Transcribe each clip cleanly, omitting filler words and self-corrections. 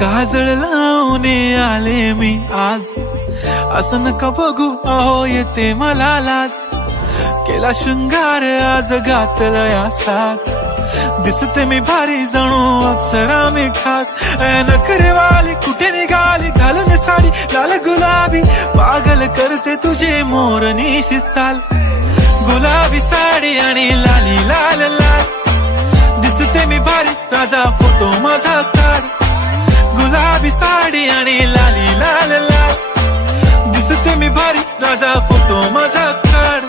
काजळ लावून आले मी आज, असं नका बघू अहो येते मला लाज. केला शृंगार आज घातला या साज, दिसते मी भारी जणू अप्सरा मी खास. नखरेवाली कुठे निघाली घालून साडी लाल गुलाबी, पागल करते तुझे मोरनीशी चाल. गुलाबी साडी आणि लाली लाल लाल, दिसते मी भारी राजा फोटो माझा काढ. गुलाबी साडी आणि लाली लाल लाल, दिसते मी भारी राजा फोटो माझा काढ.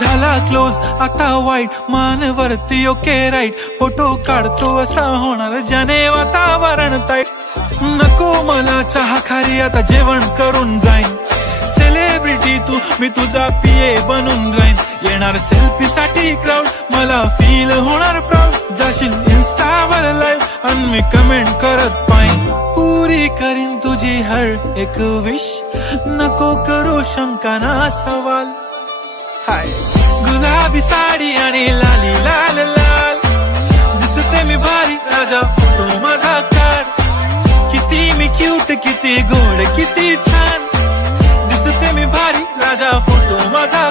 झाला क्लोज आता वाईट, मानवरती ओके राईट. फोटो काढतो असा होणार ज्याने वातावरण ताईट. नको मला चहा खारी आता जेवण करून जाईन. सेलिब्रिटी तू मी तुझा पिये बनून राहीन. येणार सेल्फी साठी क्राऊड मला फील होणार प्राऊड. जाशील इन्स्टावर लाईव्ह आणि मी कमेंट करत पाहिन. पुरी करीन तुझी हर एक विश, नको करू शंका ना सवाल. हाय गुलाबी साडी आणि लाली लाल लाल, दिसते मी भारी राजा फोटो माझा काढ. किती मी क्यूट किती गोड किती छान, दिसते मी भारी राजा फोटो माझा